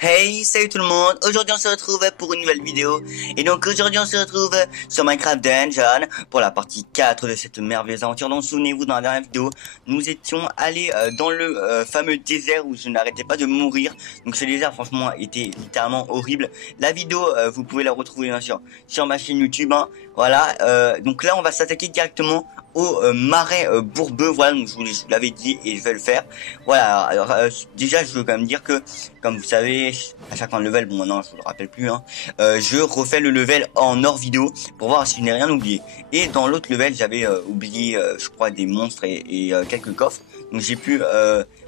Hey, salut tout le monde. Aujourd'hui on se retrouve pour une nouvelle vidéo. Et donc aujourd'hui on se retrouve sur Minecraft Dungeon pour la partie 4 de cette merveilleuse aventure. Donc souvenez-vous, dans la dernière vidéo, nous étions allés dans le fameux désert où je n'arrêtais pas de mourir. Donc ce désert franchement était littéralement horrible. La vidéo, vous pouvez la retrouver bien sûr sur ma chaîne YouTube, hein. Voilà, donc là on va s'attaquer directement au marais bourbeux. Voilà, donc je vous l'avais dit et je vais le faire. Voilà, alors déjà je veux quand même dire que, comme vous savez, à chaque fin de level, bon maintenant je vous le rappelle plus, hein, je refais le level en hors vidéo pour voir si je n'ai rien oublié. Et dans l'autre level, j'avais oublié, je crois, des monstres et quelques coffres. Donc j'ai pu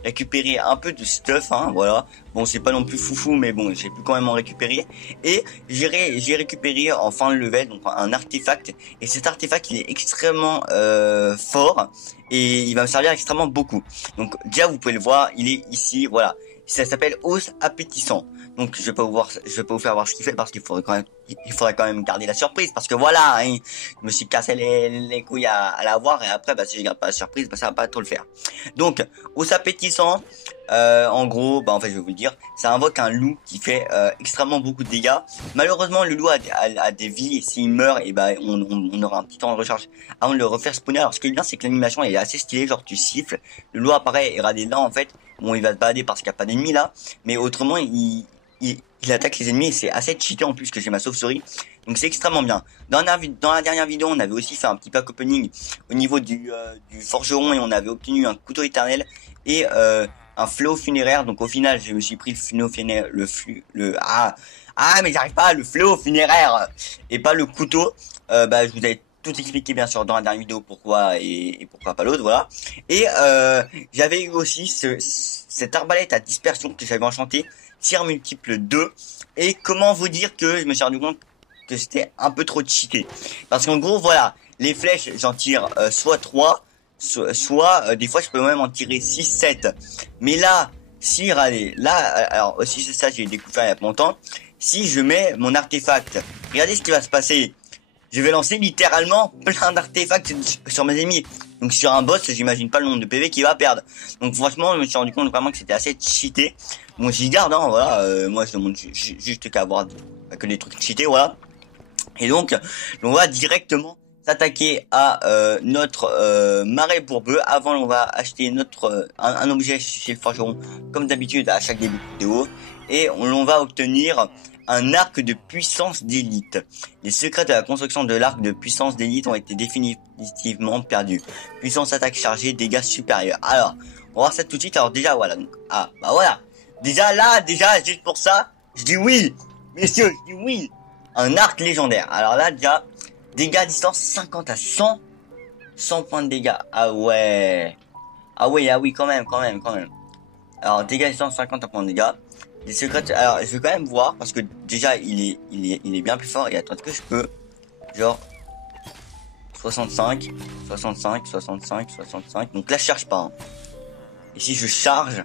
récupérer un peu de stuff, hein, voilà. Bon, c'est pas non plus foufou, mais bon, j'ai pu quand même en récupérer. Et j'ai récupéré en fin de level donc un artefact. Et cet artefact, il est extrêmement fort et il va me servir extrêmement beaucoup. Donc déjà, vous pouvez le voir, il est ici, voilà. Ça s'appelle os appétissant. Donc je vais pas vous faire voir ce qu'il fait parce il faudrait quand même garder la surprise parce que voilà, hein, je me suis cassé les couilles à la voir et après, bah si je garde pas la surprise, bah ça va pas trop le faire. Donc os appétissant, en gros, bah en fait je vais vous le dire, ça invoque un loup qui fait extrêmement beaucoup de dégâts. Malheureusement, le loup a des vies et s'il meurt, et bah on aura un petit temps de recharge avant de le refaire spawner. Alors ce qui est bien, c'est que l'animation elle est assez stylée, genre tu siffles, le loup apparaît et aura des dents en fait. Bon, il va se balader parce qu'il n'y a pas d'ennemis là, mais autrement, il attaque les ennemis et c'est assez cheaté en plus que j'ai ma sauve-souris. Donc c'est extrêmement bien. Dans la dernière vidéo, on avait aussi fait un petit pack opening au niveau du forgeron et on avait obtenu un couteau éternel et un fléau funéraire. Donc au final, je me suis pris le fléau funéraire, mais j'arrive pas, le fléau funéraire et pas le couteau. Bah je vous avais tout expliqué bien sûr dans la dernière vidéo pourquoi et pourquoi pas l'autre, voilà. Et j'avais eu aussi cette arbalète à dispersion que j'avais enchanté, tir multiple 2. Et comment vous dire que je me suis rendu compte que c'était un peu trop cheaté. Parce qu'en gros, voilà, les flèches, j'en tire soit 3, soit des fois je peux même en tirer 6 7. Mais là, si, regardez, là, alors aussi c'est ça, j'ai découvert il y a pas longtemps, si je mets mon artefact, regardez ce qui va se passer. Je vais lancer littéralement plein d'artefacts sur mes ennemis. Donc sur un boss, j'imagine pas le nombre de PV qu'il va perdre. Donc franchement, je me suis rendu compte vraiment que c'était assez cheaté. Bon, j'y garde, hein, voilà. Moi, je demande juste qu'à avoir que des trucs cheatés, voilà. Et donc, on va directement s'attaquer à notre marais bourbeux. Avant, on va acheter un objet chez le forgeron, comme d'habitude à chaque début de vidéo. Et on va obtenir un arc de puissance d'élite. Les secrets de la construction de l'arc de puissance d'élite ont été définitivement perdus. Puissance attaque chargée, dégâts supérieurs. Alors, on va voir ça tout de suite. Alors déjà, voilà. Donc, bah voilà. Déjà, juste pour ça, je dis oui. Messieurs, je dis oui. Un arc légendaire. Alors là, déjà, dégâts à distance 50 à 100. 100 points de dégâts. Ah ouais. Ah oui, quand même. Alors, dégâts à distance 50 points de dégâts. Les secrets, alors, je vais quand même voir, parce que déjà, il est bien plus fort. Et attends, est-ce que je peux, genre, 65, 65, 65, 65. Donc là, je charge pas, hein. Et si je charge,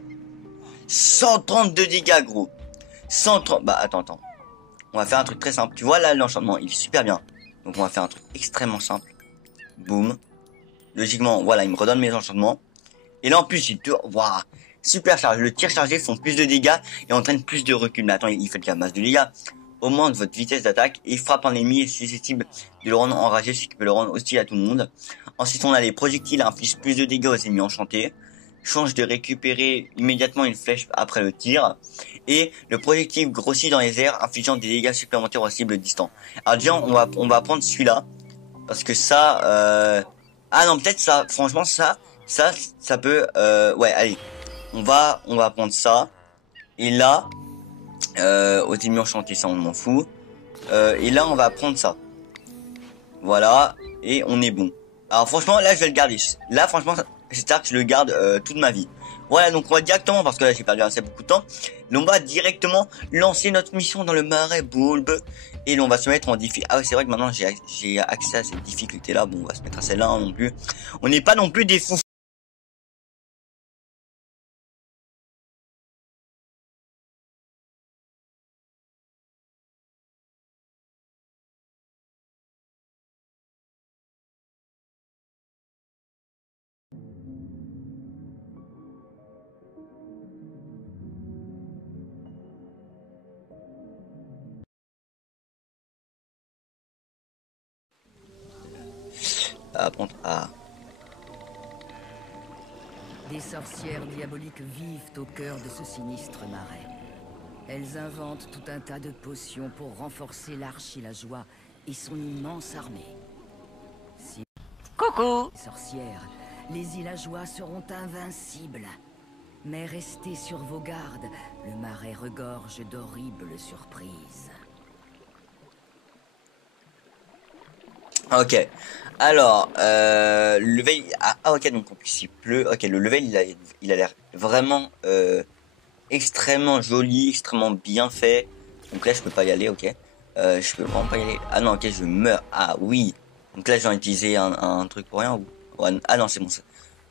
132 dégâts, gros. 130, bah, attends. On va faire un truc très simple. Tu vois, là, l'enchantement, il est super bien. Donc, on va faire un truc extrêmement simple. Boum. Logiquement, voilà, il me redonne mes enchantements. Et là, en plus, waouh, super charge. Le tir chargé font plus de dégâts et entraîne plus de recul. Mais attends, il fait de la masse de dégâts. Augmente votre vitesse d'attaque et frappe un ennemi est susceptible de le rendre enragé, ce qui peut le rendre hostile à tout le monde. Ensuite, on a les projectiles infligent plus de dégâts aux ennemis enchantés. Change de récupérer immédiatement une flèche après le tir. Et le projectile grossit dans les airs, infligeant des dégâts supplémentaires aux cibles distantes. Alors déjà, on va prendre celui-là. Parce que ça, ah non, peut-être ça, franchement, ça peut, ouais, allez. On va prendre ça. Et là, aux ennemis enchantés, ça, on m'en fout. Et là, on va prendre ça. Voilà. Et on est bon. Alors franchement, là, je vais le garder. Là, franchement, j'espère que je le garde toute ma vie. Voilà, donc on va directement, parce que là, j'ai perdu assez beaucoup de temps. On va directement lancer notre mission dans le marais Bulbe. Et on va se mettre en difficulté. Ah ouais, c'est vrai que maintenant, j'ai accès à cette difficulté-là. Bon, on va se mettre à celle-là, hein, non plus. On n'est pas non plus des fous. Ah. Des sorcières diaboliques vivent au cœur de ce sinistre marais. Elles inventent tout un tas de potions pour renforcer l'archilageois et son immense armée. Si Coucou. les sorcières, les villageois seront invincibles. Mais restez sur vos gardes, le marais regorge d'horribles surprises. Ok. Alors, le level... ok, donc en plus il pleut. Ok, le level il a l'air vraiment extrêmement joli, extrêmement bien fait. Donc là je peux pas y aller, ok. Je peux vraiment pas y aller. Ah non, ok, je meurs. Ah oui. Donc là j'ai utilisé un truc pour rien ou... Ouais, ah non, c'est bon ça.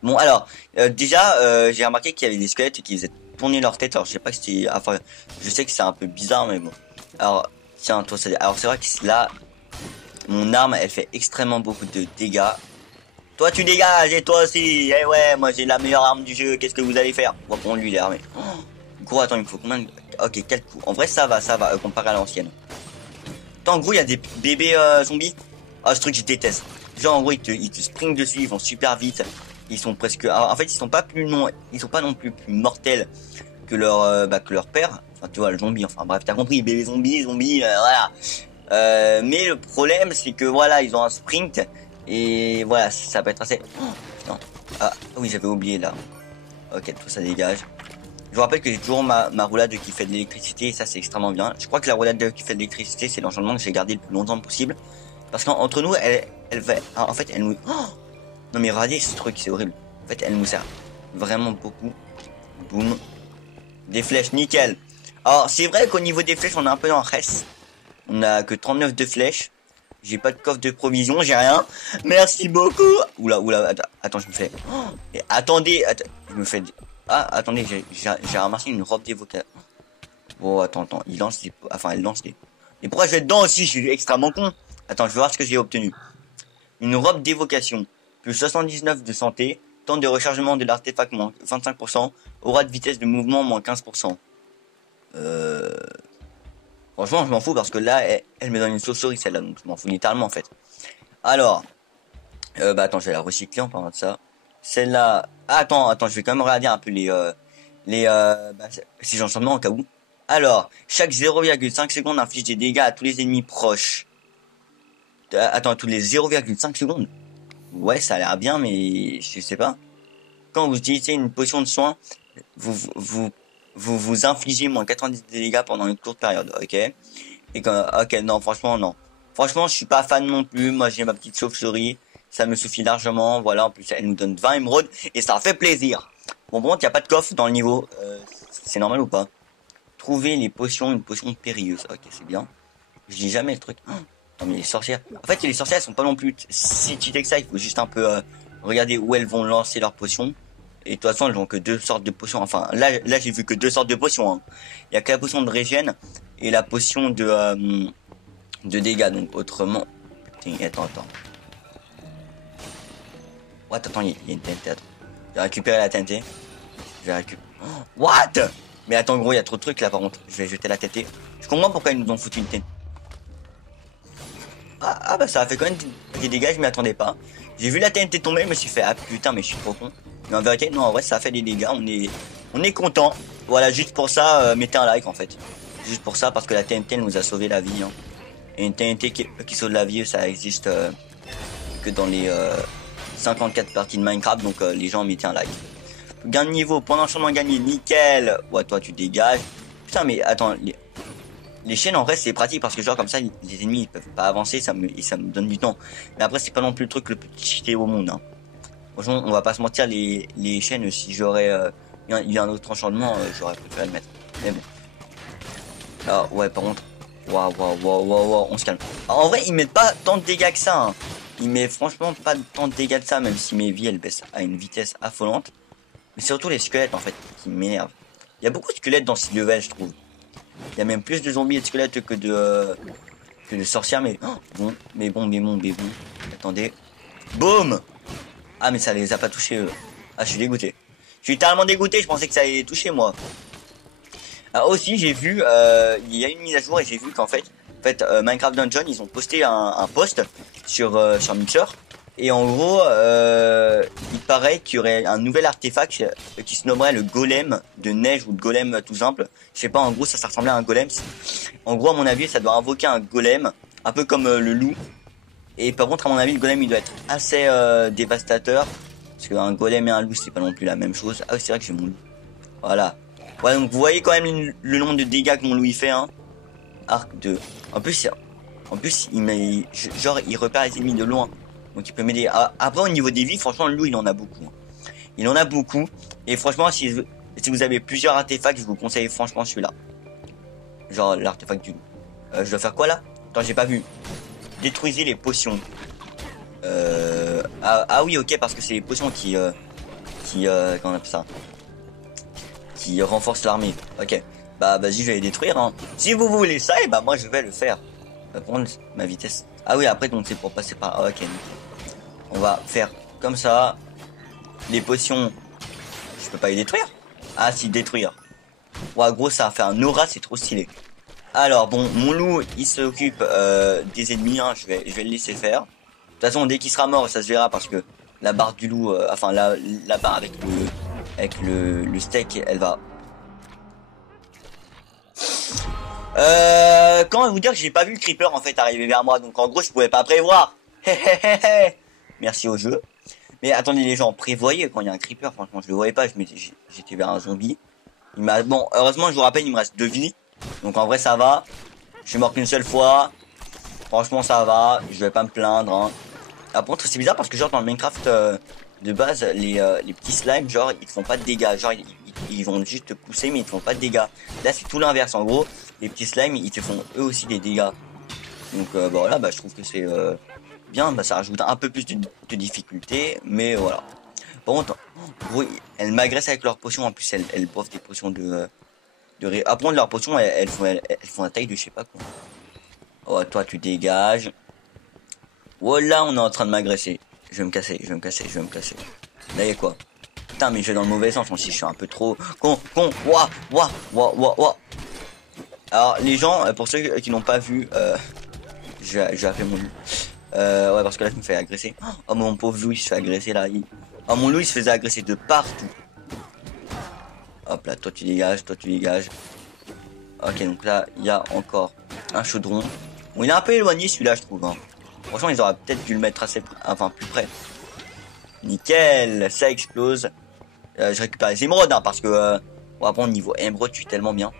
Bon alors, déjà j'ai remarqué qu'il y avait des squelettes qui faisaient tourner leur tête. Alors je sais pas si c'était... Enfin, je sais que c'est un peu bizarre mais bon. Alors, tiens, toi, alors c'est vrai que là... Mon arme, elle fait extrêmement beaucoup de dégâts. Toi, tu dégages, et toi aussi. Eh ouais, moi, j'ai la meilleure arme du jeu. Qu'est-ce que vous allez faire? On va prendre lui, l'armée. Oh, gros, attends, il me faut combien de... Ok, quel coup. En vrai, ça va, comparé à l'ancienne. Attends, en gros, il y a des bébés zombies. Ah, ce truc, je déteste. Genre, en gros, ils te spring dessus, ils vont super vite. Ils sont presque... Alors, en fait, ils sont pas non plus plus mortels que leur père. Enfin, tu vois, le zombie. Enfin, bref, t'as compris. Bébé zombie, voilà. Mais le problème c'est que voilà ils ont un sprint et voilà ça peut être assez... Oh, non. Ah oui j'avais oublié là. Ok tout ça dégage. Je vous rappelle que j'ai toujours ma roulade qui fait de l'électricité et ça c'est extrêmement bien. Je crois que la roulade qui fait de l'électricité c'est l'enchantement que j'ai gardé le plus longtemps possible. Parce qu'entre nous elle va... En fait elle nous... Oh non mais regardez ce truc c'est horrible. En fait elle nous sert vraiment beaucoup. Boum. Des flèches nickel. Alors c'est vrai qu'au niveau des flèches on est un peu en reste. On a que 39 de flèches. J'ai pas de coffre de provisions, j'ai rien. Merci beaucoup. Oula, attends, je me fais... Oh, et attendez, je me fais... Ah, attendez, j'ai ramassé une robe d'évocation. Oh, attends, il lance des... Enfin, elle lance des... Et pourquoi je vais dedans aussi? Je suis extrêmement con. Attends, je vais voir ce que j'ai obtenu. Une robe d'évocation. Plus 79 de santé. Temps de rechargement de l'artefact, moins 25%. Aura de vitesse de mouvement, moins 15%. Franchement, je m'en fous parce que là, elle me donne une sauce-souris celle-là, donc je m'en fous littéralement en fait. Alors, attends, je vais la recycler en parlant de ça. Celle-là, attends, je vais quand même regarder un peu ces enchantements au cas où. Alors, chaque 0,5 secondes inflige des dégâts à tous les ennemis proches. Attends, tous les 0,5 secondes. Ouais, ça a l'air bien, mais je sais pas. Quand vous utilisez une potion de soin, vous infligez moins 90 de dégâts pendant une courte période, ok? Et quand, ok, non, franchement, non. Franchement, je suis pas fan non plus. Moi, j'ai ma petite chauve-souris. Ça me suffit largement. Voilà, en plus, elle nous donne 20 émeraudes. Et ça fait plaisir. Bon, il n'y a pas de coffre dans le niveau. C'est normal ou pas? Trouver les potions, une potion périlleuse. Ok, c'est bien. Je dis jamais le truc. Oh, non, mais les sorcières. En fait, les sorcières, elles sont pas non plus si cheatées que ça. Il faut juste un peu regarder où elles vont lancer leurs potions. Et de toute façon, elles ont que deux sortes de potions. Enfin, là j'ai vu que deux sortes de potions. Hein. Il y a que la potion de régène et la potion de dégâts. Donc, autrement... Putain, attends. What? Attends, il y a une TNT. Attends. Je vais récupérer la TNT. Je vais récupérer... Oh, what? Mais attends, gros, il y a trop de trucs là, par contre. Je vais jeter la TNT. Je comprends pourquoi ils nous ont foutu une TNT. Ah, bah, ça a fait quand même des dégâts, je m'y attendais pas. J'ai vu la TNT tomber, je me suis fait... Ah, putain, mais je suis trop con. Mais en vérité, non, en vrai, ça a fait des dégâts. On est content. Voilà, juste pour ça, mettez un like en fait. Juste pour ça, parce que la TNT nous a sauvé la vie. Hein. Et une TNT qui sauve la vie, ça existe que dans les 54 parties de Minecraft. Donc les gens, mettez un like. Gain de niveau, point d'enchaînement gagné, nickel. Ouais, toi, tu dégages. Putain, mais attends, les chaînes en vrai, c'est pratique parce que genre comme ça, les ennemis ils peuvent pas avancer, ça me donne du temps. Mais après, c'est pas non plus le truc le plus cheaté au monde. Hein. Franchement, on va pas se mentir, les chaînes, si j'aurais il y a un autre enchantement, j'aurais préféré le mettre. Mais bon. Ah ouais, par contre, waouh, on se calme. Alors, en vrai, ils mettent pas tant de dégâts que ça. Hein. Ils mettent franchement pas tant de dégâts que ça, même si mes vies elles baissent à une vitesse affolante. Mais c'est surtout les squelettes en fait qui m'énervent. Il y a beaucoup de squelettes dans ce level, je trouve. Il y a même plus de zombies et de squelettes que de sorcières, mais bon. Attendez, boum. Ah mais ça les a pas touchés eux. Ah je suis dégoûté. Je suis tellement dégoûté, je pensais que ça allait les toucher moi. Ah, aussi j'ai vu, il y a une mise à jour et j'ai vu qu'en fait, Minecraft Dungeon ils ont posté un post sur Mixer Et en gros, il paraît qu'il y aurait un nouvel artefact qui se nommerait le golem de neige ou le golem tout simple. Je sais pas, en gros, ça ressemblait à un golem. En gros, à mon avis, ça doit invoquer un golem, un peu comme le loup. Et par contre, à mon avis, le golem, il doit être assez dévastateur. Parce qu'un golem et un loup, c'est pas non plus la même chose. Ah oui, c'est vrai que j'ai mon loup. Voilà. Ouais, donc vous voyez quand même le nombre de dégâts que mon loup il fait, hein. Arc 2. En plus, il repère les ennemis de loin. Donc il peut m'aider. Après, au niveau des vies, franchement, le loup, il en a beaucoup. Il en a beaucoup. Et franchement, si vous avez plusieurs artefacts, je vous conseille franchement celui-là. Genre l'artefact du loup. Je dois faire quoi là? Attends, j'ai pas vu. Détruisez les potions. Ah oui, ok, parce que c'est les potions qui comment on appelle ça? Qui renforcent l'armée. Ok. Bah vas-y, je vais les détruire, hein. Si vous voulez ça, et bah moi je vais le faire. Je vais prendre ma vitesse. Ah oui, après donc c'est pour passer par... Ah, ok. On va faire comme ça. Les potions, je peux pas les détruire. Ah si, détruire. Ouais, gros, ça a fait un aura, c'est trop stylé. Alors bon, mon loup, il s'occupe des ennemis, hein. Je vais le laisser faire. De toute façon, dès qu'il sera mort, ça se verra parce que la barre du loup, enfin la barre avec le steak, elle va... Comment vous dire que j'ai pas vu le creeper en fait arriver vers moi, donc en gros je pouvais pas prévoir. Merci au jeu. Mais attendez les gens, prévoyez quand il y a un creeper, franchement je le voyais pas, j'étais vers un zombie. Bon, heureusement je vous rappelle il me reste 2 vies, donc en vrai ça va. Je suis mort qu'une seule fois, franchement ça va, je vais pas me plaindre, hein. Par contre c'est bizarre parce que genre dans le Minecraft de base, les petits slimes genre ils font pas de dégâts, genre ils vont juste te pousser mais ils te font pas de dégâts. Là c'est tout l'inverse, en gros les petits slimes ils te font eux aussi des dégâts. Donc bah voilà, bah je trouve que c'est bien, bah ça rajoute un peu plus de difficulté, mais voilà. Par contre, gros, elles m'agressent avec leurs potions, en plus elles boivent des potions à prendre leurs potions, elles font la taille de je sais pas quoi. Oh toi tu dégages. Voilà, on est en train de m'agresser. Je vais me casser. Là y'a quoi? Putain mais je vais dans le mauvais sens aussi, je suis un peu trop con. Ouah. Alors les gens, pour ceux qui n'ont pas vu, je vais appeler mon loup. Ouais parce que là je me fais agresser. Oh mon pauvre loup il se fait agresser là. Oh mon loup il se faisait agresser de partout. Hop là, toi tu dégages. Ok donc là il y a encore un chaudron. Bon il est un peu éloigné celui-là je trouve, hein. Franchement ils auraient peut-être dû le mettre plus près. Nickel, ça explose. Je récupère les émeraudes, hein, parce que bon, niveau émeraude je suis tellement bien.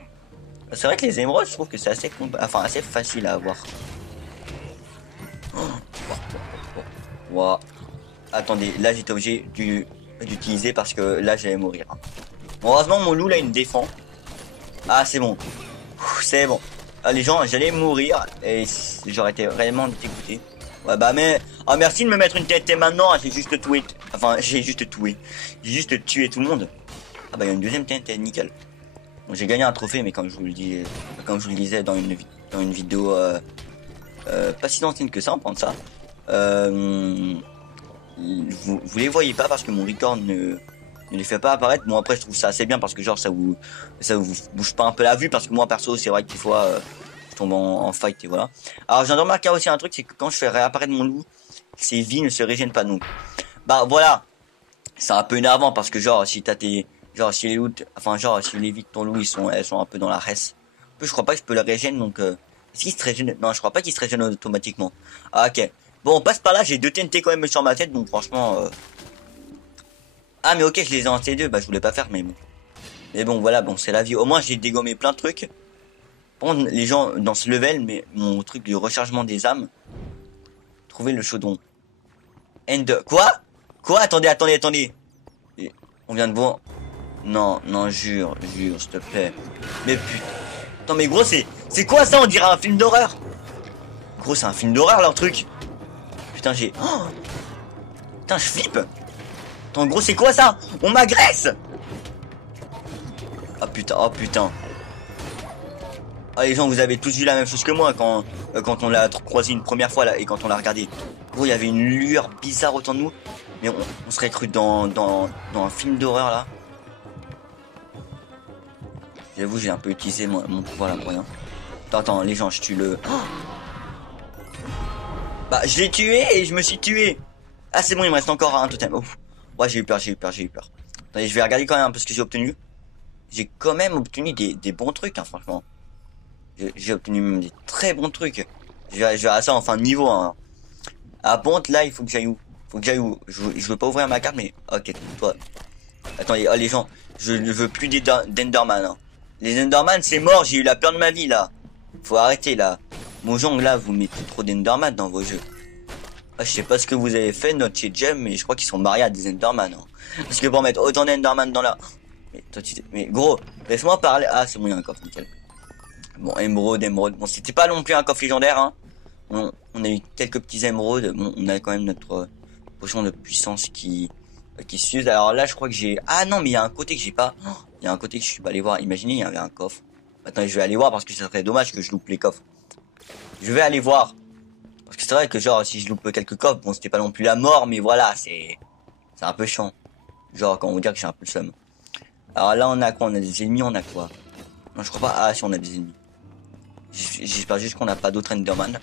C'est vrai que les émeraudes je trouve que c'est assez facile à avoir. Wow. Attendez, là j'étais obligé d'utiliser parce que là j'allais mourir. Bon, heureusement mon loup là il me défend. Ah c'est bon. C'est bon. Ah, les gens, j'allais mourir et j'aurais été vraiment dégoûté. Ouais bah mais... Ah merci de me mettre une TNT maintenant, j'ai juste tué. Enfin j'ai juste tué tout le monde. Ah bah il y a une deuxième TNT, nickel. Bon, j'ai gagné un trophée mais comme je vous le disais dans une vidéo pas si ancienne que ça, on prend ça. Vous les voyez pas parce que mon record ne les fait pas apparaître. Bon après je trouve ça assez bien parce que genre ça vous bouge pas un peu la vue, parce que moi perso c'est vrai que des fois je tombe en fight et voilà. Alors j'ai remarqué aussi un truc, c'est que quand je fais réapparaître mon loup, ses vies ne se régènent pas, donc bah voilà, c'est un peu énervant parce que genre si t'as si les loups, si les vies de ton loup elles sont un peu dans la reste. En plus je crois pas que je peux le régénérer, donc est-ce qu'il se régène? Non je crois pas qu'il se régène automatiquement. Ah ok. Bon on passe par là, j'ai 2 TNT quand même sur ma tête, donc franchement ah mais ok je les ai en T2, bah je voulais pas faire mais bon. Mais bon voilà, bon c'est la vie, au moins j'ai dégommé plein de trucs. Par contre les gens dans ce level, mais mon truc de rechargement des âmes. Trouver le chaudron. End. Quoi? Attendez. Et on vient de voir. Non, jure, s'il te plaît. Mais putain. Attends mais gros c'est quoi ça? On dirait un film d'horreur. Gros c'est un film d'horreur leur truc. Putain putain je flippe. Attends gros c'est quoi ça? On m'agresse. Oh putain. Ah les gens, vous avez tous vu la même chose que moi quand on l'a croisé une première fois là et quand on l'a regardé. Gros il y avait une lueur bizarre autour de nous. Mais on serait cru dans un film d'horreur là. J'avoue j'ai un peu utilisé mon pouvoir là pour rien. Attends les gens, je tue le... Bah je l'ai tué et je me suis tué. Ah, c'est bon, il me reste encore un totem. Ouf. Ouais, j'ai eu peur, j'ai eu peur, j'ai eu peur. Attendez, je vais regarder quand même un peu ce que j'ai obtenu. J'ai quand même obtenu des bons trucs, hein, franchement. J'ai obtenu même des très bons trucs. Je verrai ça en fin de niveau, hein. Ah bon, là, il faut que j'aille où? Faut que j'aille où? Je veux pas ouvrir ma carte, mais... Ok, toi. Attendez, oh les gens, je ne veux plus d'Enderman, hein. Les Enderman, c'est mort, j'ai eu la peur de ma vie, là. Faut arrêter, là. Mojang, là, vous mettez trop d'Enderman dans vos jeux. Ah, je sais pas ce que vous avez fait, notre chez Gem, mais je crois qu'ils sont mariés à des Enderman, hein. Parce que pour mettre autant d'Enderman dans la... Mais gros, laisse-moi parler. Ah, c'est bon, il y a un coffre, nickel. Bon, émeraude. Bon, c'était pas non plus un coffre légendaire, hein. On a eu quelques petits émeraudes. Bon, on a quand même notre potion de puissance qui s'use. Alors là, je crois que j'ai... Ah non, mais il y a un côté que j'ai pas... Il y a un côté que je suis pas allé voir. Imaginez, il y avait un coffre. Attends, je vais aller voir parce que ça serait dommage que je loupe les coffres. Je vais aller voir. Parce que c'est vrai que genre, si je loupe quelques coffres, bon, c'était pas non plus la mort, mais voilà, c'est un peu chiant. Genre, quand on veut dire que j'ai un peu le seum. Alors là, on a quoi? On a des ennemis, on a quoi? Non, je crois pas. Ah, si, on a des ennemis. J'espère juste qu'on n'a pas d'autres Enderman.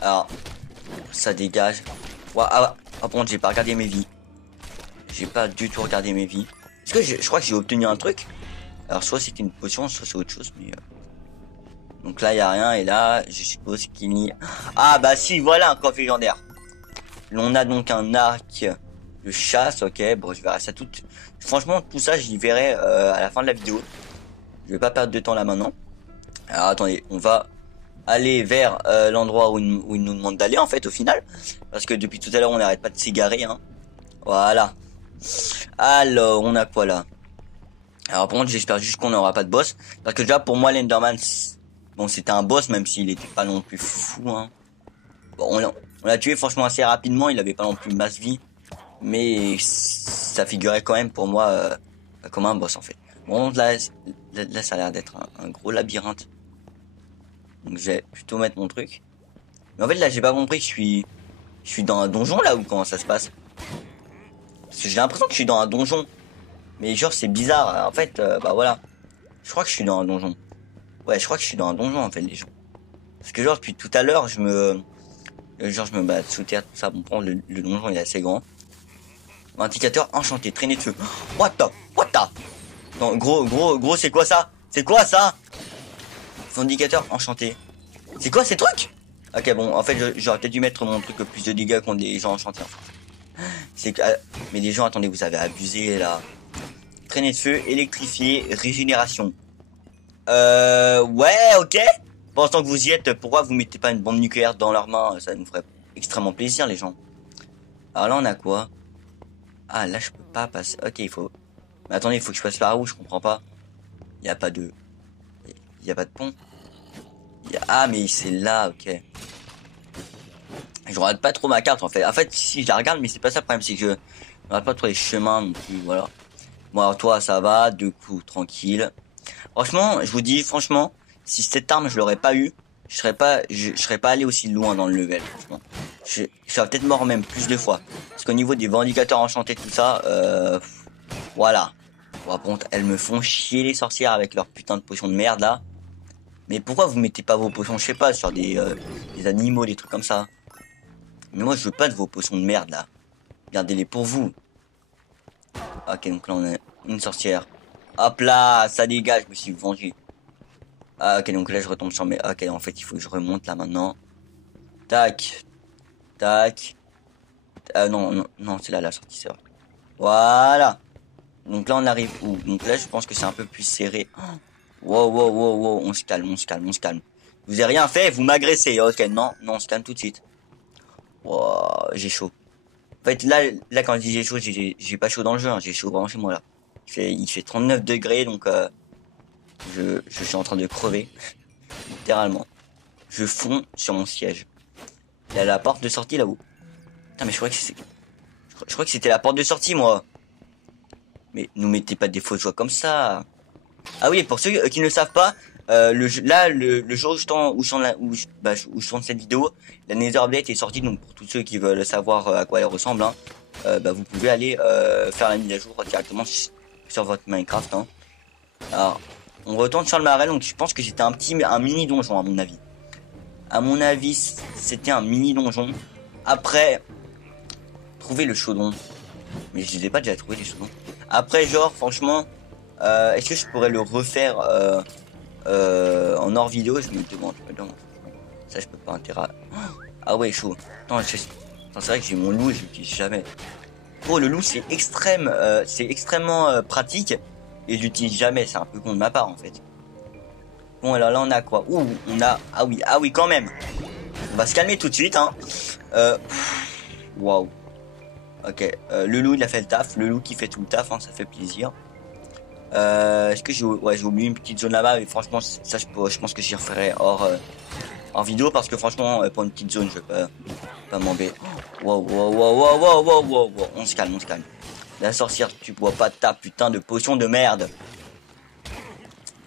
Alors, ça dégage. Ouais, ah, par contre, j'ai pas regardé mes vies. J'ai pas du tout regardé mes vies. Est-ce que je crois que j'ai obtenu un truc? Alors, soit c'est une potion, soit c'est autre chose, mais... Donc là, il y a rien, et là, je suppose qu'il y a... Ah, bah si, voilà un coffre légendaire. On a donc un arc de chasse, ok. Bon, je verrai ça tout... Franchement, tout ça, j'y verrai à la fin de la vidéo. Je vais pas perdre de temps là maintenant. Alors, attendez, on va aller vers l'endroit où il nous demande d'aller, en fait, au final. Parce que depuis tout à l'heure, on n'arrête pas de s'égarer, hein. Voilà. Alors, on a quoi là? Alors, par contre, j'espère juste qu'on n'aura pas de boss. Parce que déjà, pour moi, l'Enderman, bon, c'était un boss, même s'il était pas non plus fou, hein. Bon, on l'a tué franchement assez rapidement, il avait pas non plus masse vie. Mais ça figurait quand même pour moi comme un boss, en fait. Bon, là ça a l'air d'être un gros labyrinthe. Donc, je vais plutôt mettre mon truc. Mais en fait, là, j'ai pas compris que je suis dans un donjon, là, ou comment ça se passe? Parce que j'ai l'impression que je suis dans un donjon. Mais genre, c'est bizarre. En fait, bah voilà. Je crois que je suis dans un donjon. Ouais, je crois que je suis dans un donjon, en fait, les gens. Parce que genre, depuis tout à l'heure, je me bats sous terre, tout ça. Bon, le donjon, il est assez grand. Indicateur enchanté, traînée de feu. What the? Non, gros, c'est quoi ça? C'est quoi ça? Indicateur enchanté. C'est quoi ces trucs? Ok, bon, en fait, j'aurais peut-être dû mettre mon truc plus de dégâts contre des gens enchantés, en fait. C'est que, mais les gens, attendez, vous avez abusé, là. Traînée de feu, électrifié, régénération. Ouais, ok. Pendant que vous y êtes, pourquoi vous mettez pas une bombe nucléaire dans leurs mains? Ça nous ferait extrêmement plaisir, les gens. Alors là, on a quoi? Ah, là, je peux pas passer. Ok, il faut... Mais attendez, il faut que je passe par où? Je comprends pas. Il y a pas de... Il y a pas de pont. Ah, mais c'est là, ok. Je regarde pas trop ma carte, en fait. En fait, si, je la regarde, mais c'est pas ça le problème. C'est que je regarde pas trop les chemins non plus, voilà. Bon, alors toi, ça va. Du coup, tranquille. Franchement, je vous dis, franchement, si cette arme, je l'aurais pas eu, je serais pas allé aussi loin dans le level, franchement. Je serais peut-être mort même plus de fois. Parce qu'au niveau des vindicateurs enchantés, tout ça, voilà. Bon, par contre, elles me font chier les sorcières avec leurs putains de potions de merde, là. Mais pourquoi vous mettez pas vos potions, je sais pas, sur des animaux, des trucs comme ça? Mais moi, je veux pas de vos potions de merde, là. Gardez-les pour vous. Ok, donc là, on a une sorcière. Hop là, ça dégage, je me suis vengé. Ah, ok, donc là, je retombe sur mes... Ok, en fait, il faut que je remonte, là, maintenant. Tac. Tac. Non, c'est là, la sortie, c'est vrai. Voilà. Donc là, on arrive où? Donc là, je pense que c'est un peu plus serré. Wow, on se calme. Vous avez rien fait, vous m'agressez. Ok, non, on se calme tout de suite. Wow, j'ai chaud. En fait, là, quand je dis j'ai chaud, j'ai pas chaud dans le jeu, hein. J'ai chaud vraiment chez moi, là. Il fait 39 degrés, donc je suis en train de crever. Littéralement. Je fonds sur mon siège. Il y a la porte de sortie là-haut. Putain, mais je crois que c'était la porte de sortie, moi. Mais nous mettez pas des fausses joies comme ça. Ah oui, pour ceux qui ne le savent pas, le jour où je tourne cette vidéo, la Nether Update est sortie, donc pour tous ceux qui veulent savoir à quoi elle ressemble, hein, vous pouvez aller faire la mise à jour directement sur votre Minecraft, hein. Alors, on retourne sur le marais, donc je pense que c'était un mini donjon à mon avis. À mon avis, c'était un mini donjon. Après, trouver le chaudron. Mais je les ai pas déjà trouvé les chaudrons. Après, genre, franchement, est-ce que je pourrais le refaire en hors vidéo? Je me demande. Ça, je peux pas interagir. Ah ouais, chaud. Attends, c'est vrai que j'ai mon loup et je l'utilise jamais. Oh, le loup, c'est extrêmement pratique et je l'utilise jamais. C'est un peu con de ma part, en fait. Bon, alors là, on a quoi? Ouh, on a... Ah oui, quand même. On va se calmer tout de suite, hein. Waouh. Ok, le loup, il a fait le taf. Le loup qui fait tout le taf, hein, ça fait plaisir. Est-ce que j'ai oublié une petite zone là-bas? Et franchement, ça, je pense que j'y referai en vidéo parce que franchement, pour une petite zone, je vais pas m'embêter. Wow. On se calme. La sorcière, tu bois pas ta putain de potion de merde.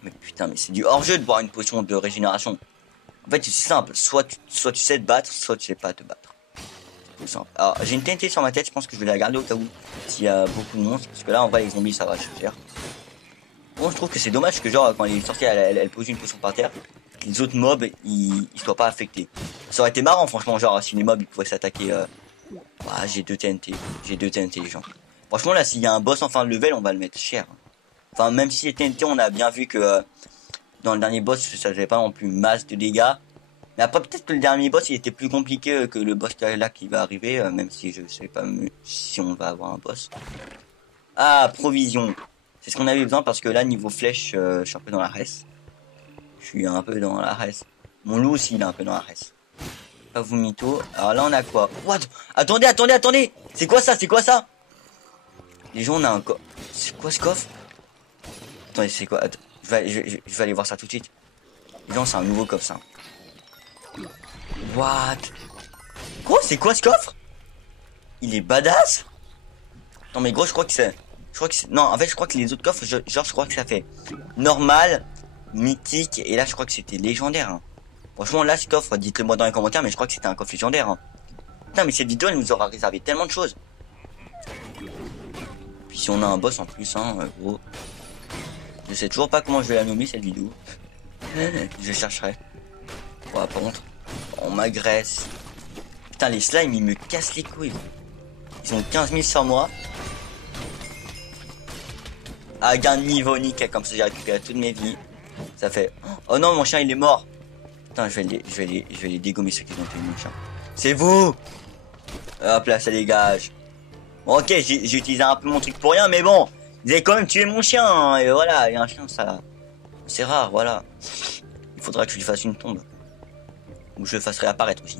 Mais putain, mais c'est du hors-jeu de boire une potion de régénération. En fait, c'est simple. Soit tu sais te battre, soit tu sais pas te battre. C'est tout simple. Alors, j'ai une TNT sur ma tête, je pense que je vais la garder au cas où s'il y a beaucoup de monstres. Parce que là, en vrai, les zombies, ça va, je suis cher. Bon, je trouve que c'est dommage que genre, quand les sorcières, elles posent une potion par terre, les autres mobs, ils soient pas affectés. Ça aurait été marrant, franchement, genre, si les mobs, ils pouvaient s'attaquer... j'ai 2 TNT. J'ai 2 TNT, genre. Franchement, là, s'il y a un boss en fin de level, on va le mettre cher. Enfin, même si les TNT, on a bien vu que dans le dernier boss, ça faisait pas non plus masse de dégâts. Mais après, peut-être que le dernier boss, il était plus compliqué que le boss là qui va arriver, même si je sais pas si on va avoir un boss. Ah, provision. C'est ce qu'on avait besoin parce que là, niveau flèche, je suis un peu dans la res. Je suis un peu dans la res. Mon loup aussi, il est un peu dans la res. Pas vous mytho. Alors là, on a quoi? What? Attendez! C'est quoi ça? Les gens, on a un coffre. C'est quoi ce coffre? Attendez, c'est quoi? Attends, je vais aller voir ça tout de suite. Les gens, c'est un nouveau coffre, ça. What? Quoi? C'est quoi ce coffre? Il est badass? Non mais gros, je crois que c'est... Non, en fait, je crois que les autres coffres, je crois que ça fait normal, mythique, et là, je crois que c'était légendaire. Hein. Franchement, là, ce coffre, dites-le moi dans les commentaires, mais je crois que c'était un coffre légendaire. Hein. Putain, mais cette vidéo, elle nous aura réservé tellement de choses. Puis si on a un boss en plus, hein, gros. Je sais toujours pas comment je vais la nommer, cette vidéo. Je chercherai. Ouais, par contre, on m'agresse. Putain, les slimes, ils me cassent les couilles. Ils ont 15 000 sur moi. Ah, gain de niveau, nickel, comme ça j'ai récupéré toutes mes vies. Ça fait... Oh non, mon chien, il est mort. Putain, je vais les dégommer ceux qui ont tué mon chien. C'est vous! Hop là, ça dégage. Bon, ok, j'ai utilisé un peu mon truc pour rien, mais bon. Vous avez quand même tué mon chien, hein, et voilà, et un chien, ça... C'est rare, voilà. Il faudra que je lui fasse une tombe. Ou je le fasse réapparaître aussi.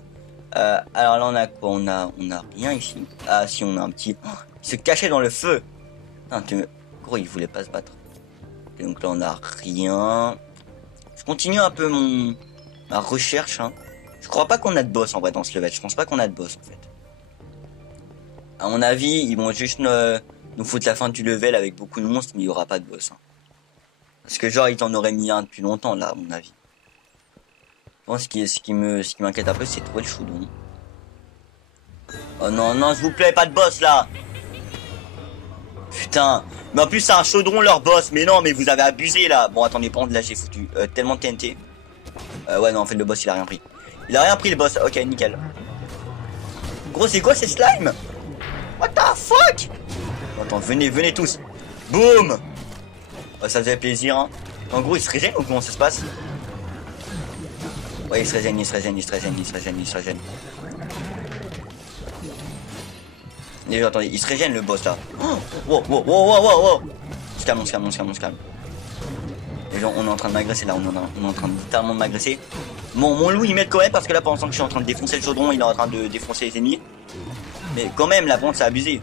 Alors là, on a quoi? On a rien ici. Ah, si, on a un petit... Oh, il se cachait dans le feu. Putain, gros, il voulait pas se battre. Et donc là, on a rien. Je continue un peu ma recherche, hein. Je crois pas qu'on a de boss, en vrai, dans ce level. Je pense pas qu'on a de boss, en fait. À mon avis, ils vont juste nous foutre la fin du level avec beaucoup de monstres, mais il y aura pas de boss. Hein. Parce que genre, ils t'en auraient mis un depuis longtemps, là, à mon avis. Bon, ce qui m'inquiète un peu, c'est de trouver le chaudron. Oh non, s'il vous plaît, pas de boss, là. Putain. Mais en plus, c'est un chaudron, leur boss. Mais non, mais vous avez abusé, là. Bon, attendez, par contre, là, j'ai foutu tellement de TNT. Ouais, non, en fait, le boss, il a rien pris. Il a rien pris, le boss. Ok, nickel. Gros, c'est quoi ces slimes? What the fuck? Attends, venez tous. Boum. Oh, ça faisait plaisir, hein. En gros, il se régène ou comment ça se passe? Ouais, il se régène. Et attendez, il se régène le boss là. Oh, wow. On se calme. Les gens, on est en train de m'agresser là, on est en train de littéralement de m'agresser. Mon loup il m'aide quand même parce que là pendant que je suis en train de défoncer le chaudron, il est en train de défoncer les ennemis. Mais quand même, la vente c'est abusé.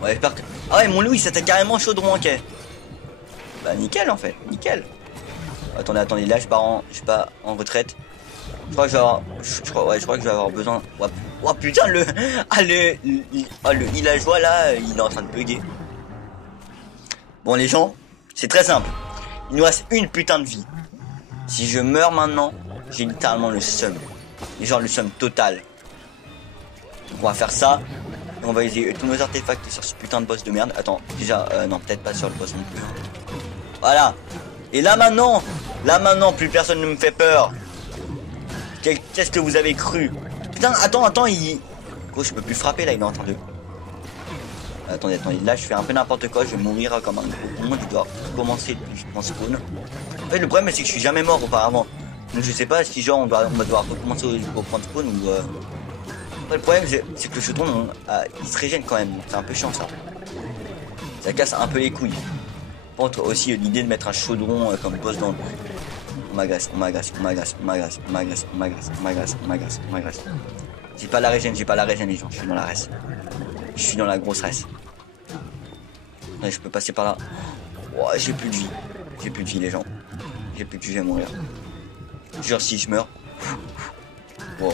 Ouais, j'espère que... Ah ouais, mon loup il s'attaque carrément au chaudron, ok. Bah nickel en fait, nickel. Attendez, là je pars en retraite. Je crois que je vais avoir besoin... Oh putain, le villageois là, il est en train de bugger. Bon les gens, c'est très simple. Il nous reste une putain de vie. Si je meurs maintenant, j'ai littéralement le seum. Et genre le seum total. Donc on va faire ça. Et on va utiliser tous nos artefacts sur ce putain de boss de merde. Attends, déjà, non, peut-être pas sur le boss non plus. Voilà. Et là maintenant, plus personne ne me fait peur. Qu'est-ce que vous avez cru? Putain, attends, coup je peux plus frapper là, il est en train de... Attendez, là je fais un peu n'importe quoi, je vais mourir comme un gros con, je dois recommencer depuis mon spawn. En fait le problème c'est que je suis jamais mort auparavant. Donc je sais pas si genre on va devoir recommencer au point de spawn ou... Après, le problème c'est que le chaudron il se régène quand même, c'est un peu chiant ça. Ça casse un peu les couilles. Contre aussi l'idée de mettre un chaudron comme boss dans le... On m'agace. J'ai pas la régène les gens, je suis dans la res. Je suis dans la grosse res. Ouais, je peux passer par là. Oh, j'ai plus de vie les gens. J'ai plus de vie, je vais mourir. Genre si je meurs. Oh.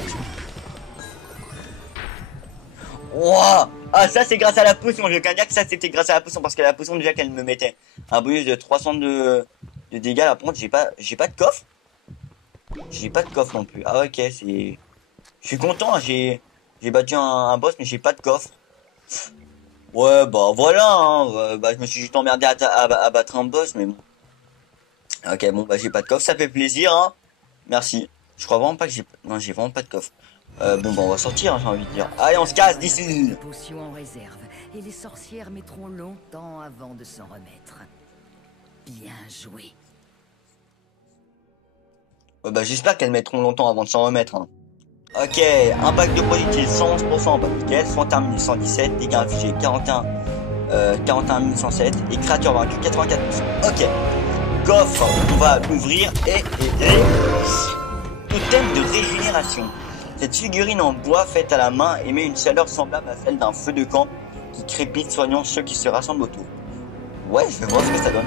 Wow. Ah ça c'est grâce à la potion, je peux dire que ça c'était grâce à la potion parce que la potion déjà qu'elle me mettait un bonus de 300 de dégâts. Là par contre j'ai pas de coffre. J'ai pas de coffre non plus. Ah ok c'est... Je suis content, j'ai battu un boss mais j'ai pas de coffre. Ouais bah voilà hein. Bah je me suis juste emmerdé à battre un boss mais bon. Ok bon bah j'ai pas de coffre, ça fait plaisir hein. Merci. Je crois vraiment pas que j'ai... Non j'ai vraiment pas de coffre. Bon bah on va sortir hein, j'ai envie de dire. Allez on se casse d'ici. Potions en réserve et les sorcières mettront longtemps avant de s'en remettre. Bien joué. Bah j'espère qu'elles mettront longtemps avant de s'en remettre hein. Ok, impact de projectile 111%, bah nickel, 61 117, dégâts infligés 41 107 et créature vaincue 84%. Ok, coffre, on va l'ouvrir et totem de régénération. Cette figurine en bois faite à la main émet une chaleur semblable à celle d'un feu de camp qui crépite soignant ceux qui se rassemblent autour. Ouais, je vais voir ce que ça donne.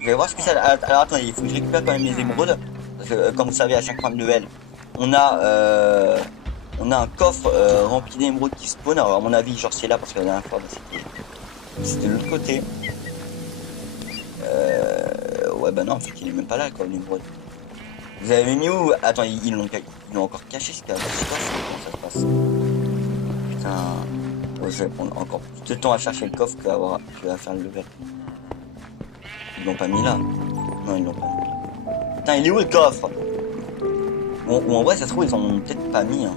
Je vais voir ce que ça donne. Alors attendez, il faut que je récupère quand même les émeraudes. Parce que comme vous savez, à chaque fin de level, on a un coffre rempli d'émeraudes qui spawn. Alors à mon avis, genre c'est là parce que la dernière fois c'était de l'autre côté. Ouais bah non, en fait il est même pas là quoi l'émeraude. Vous avez mis où? Attends, ils l'ont encore caché ce coffre. Comment ça se passe? Putain, ouais, je vais prendre encore plus de temps à chercher le coffre qu'à faire le level. Ils l'ont pas mis là. Non ils l'ont pas mis. Putain il est où le coffre? Ou en vrai ça se trouve ils en ont peut-être pas mis hein.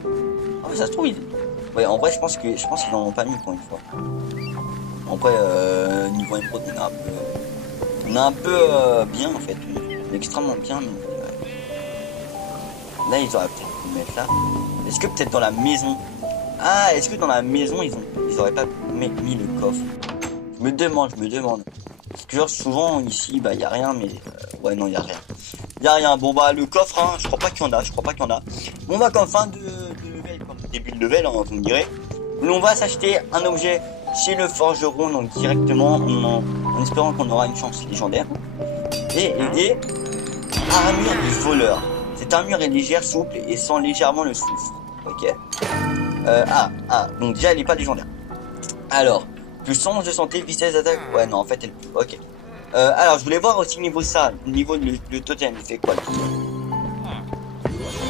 Ah mais ça se trouve ils... Ouais en vrai je pense qu'ils en ont pas mis pour une fois. En vrai niveau impro on a un peu bien en fait. Extrêmement bien mais... Là ils auraient peut-être pu mettre là. Est-ce que peut-être dans la maison... Ah est-ce que dans la maison ils auraient pas mis le coffre? Je me demande. Parce que genre souvent ici bah y a rien mais... ouais non y a rien. Bon bah le coffre hein, je crois pas qu'il y en a. Bon bah comme fin de level, comme début de level hein, vous me direz. On va s'acheter un objet chez le forgeron donc directement en espérant qu'on aura une chance légendaire. Et armure du voleur. Cette armure est légère, souple et sent légèrement le soufre. Ok. Donc déjà elle est pas légendaire. Alors, plus 11 de santé, vitesse d'attaque. Ouais non en fait elle... Ok. Alors je voulais voir aussi niveau le totem, il fait quoi le totem?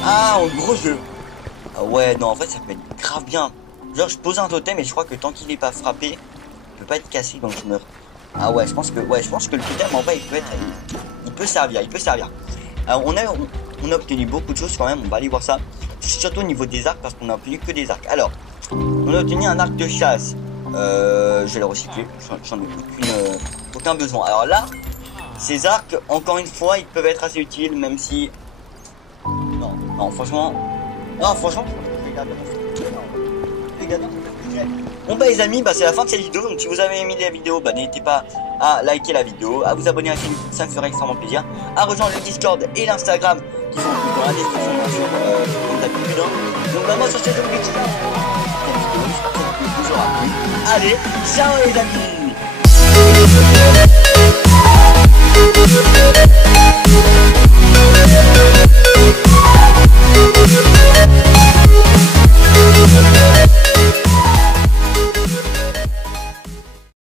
Ah en gros jeu. Ah ouais non en fait ça peut être grave bien. Genre je pose un totem et je crois que tant qu'il est pas frappé, il peut pas être cassé donc je meurs. Ah ouais je pense que le totem en vrai il peut servir. Alors on a obtenu beaucoup de choses quand même, on va aller voir ça. Surtout au niveau des arcs parce qu'on a obtenu que des arcs. Alors, on a obtenu un arc de chasse. Je vais le recycler, j'en ai aucun besoin. Alors là, ces arcs, encore une fois, ils peuvent être assez utiles même si... Non, franchement, je vais garder Bon bah les amis, c'est la fin de cette vidéo. Donc si vous avez aimé la vidéo, n'hésitez pas à liker la vidéo, à vous abonner à la chaîne, ça me ferait extrêmement plaisir, à rejoindre le Discord et l'Instagram qui sont dans la description bien sûr, comme d'habitude. Donc moi sur cette vidéo, vous aura plu. Allez, ciao les amis.